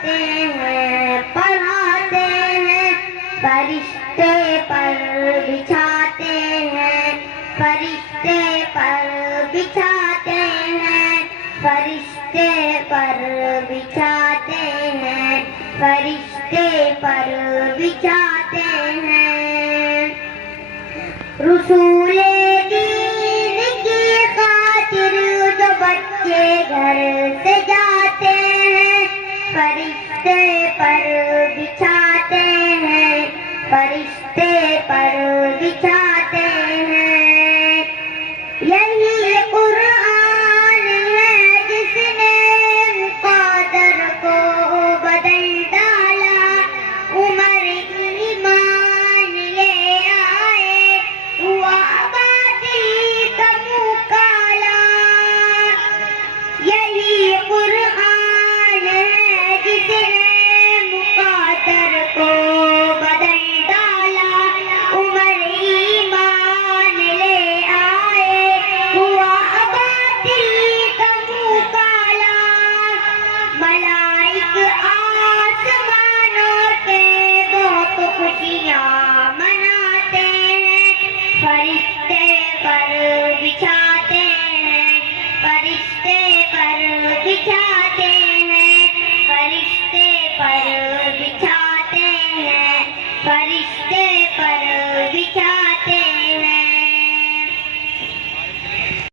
سکھاتے ہیں پڑھاتے ہیں، فرشتے پر بچھاتے ہیں، فرشتے پر بچھاتے ہیں، فرشتے پر بچھاتے ہیں، فرشتے پر بچھاتے ہیں۔ رسول دین کی خاطر جو بچے گھر سے جاتے ہیں، فرشتے پر بچھاتے ہیں، فرشتے پر بچھاتے ہیں۔ یہی قرآن ہے جس نے مقادر کو بدل ڈالا، عمر ایمان لے آئے، ہوا باطل کا منہ کالا۔ یہی قرآن ہے جس نے مقادر کو بدل ڈالا، عمر ایمان لے آئے، ہوا باطل کا منہ کالا۔ ملائک آسمانوں کے بہت خوشیاں مناتے ہیں، فرشتے پر بچھاتے ہیں، فرشتے پر بچھاتے